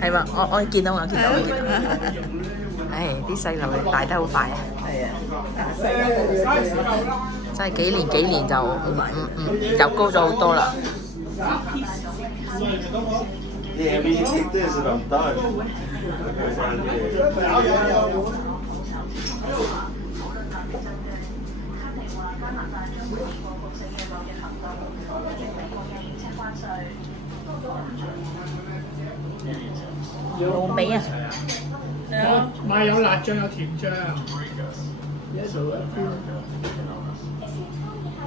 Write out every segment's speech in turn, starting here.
係喎，我見到見到。唉，啲細路大得好快啊！係啊，真係幾年就就高咗好多啦。冇味啊！買有辣醬有甜醬，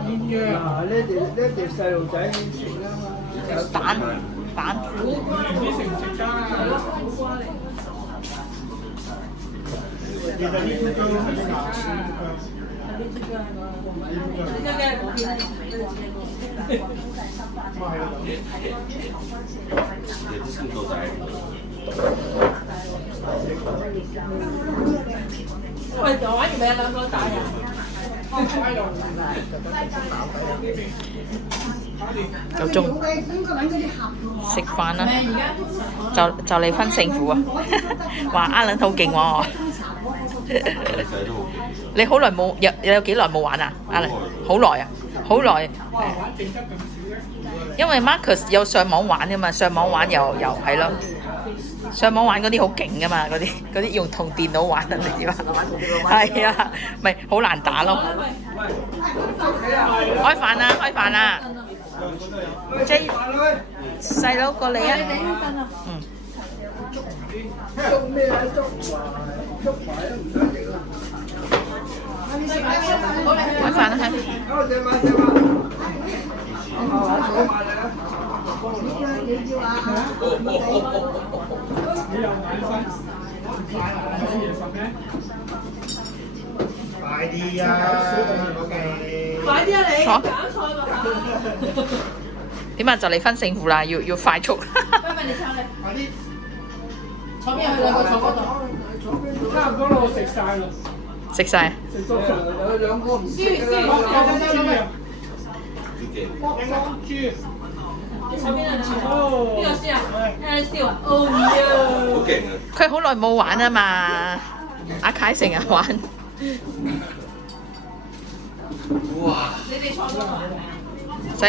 鴛鴦呢條細路仔食啦嘛，蛋唔知食唔食得啊？其實呢啲都係辣嘅。喂，我玩完未啊？兩個打人。夠鐘食飯啦，就嚟分勝負啊！話阿倫好勁喎，你好耐冇有幾耐冇玩啊？阿倫好耐啊，好耐。因為 Marcus 有上網玩㗎嘛，上網玩又係咯，上網玩嗰啲好勁㗎嘛，嗰啲用同電腦玩你知嘛？係啊，咪好難打咯。開飯啦！J 細佬過嚟啊！捉咩啊？捉埋都唔想食啦！開飯啦，係。快啲啊！快啲啊你！搞錯喎嚇！點啊？就嚟分勝負啦，要快速。你炒你。快啲！坐邊去兩個坐嗰度。差唔多咯，我食晒咯。食晒。食咗有兩個唔食啦。豬。你坐邊啊？邊個輸啊？誒笑啊！哦呀！好勁啊！佢好耐冇玩啊嘛，阿凱成日玩。哇！你哋坐邊啊？細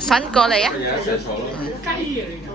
新過嚟啊！一齊坐咯。雞嚟㗎。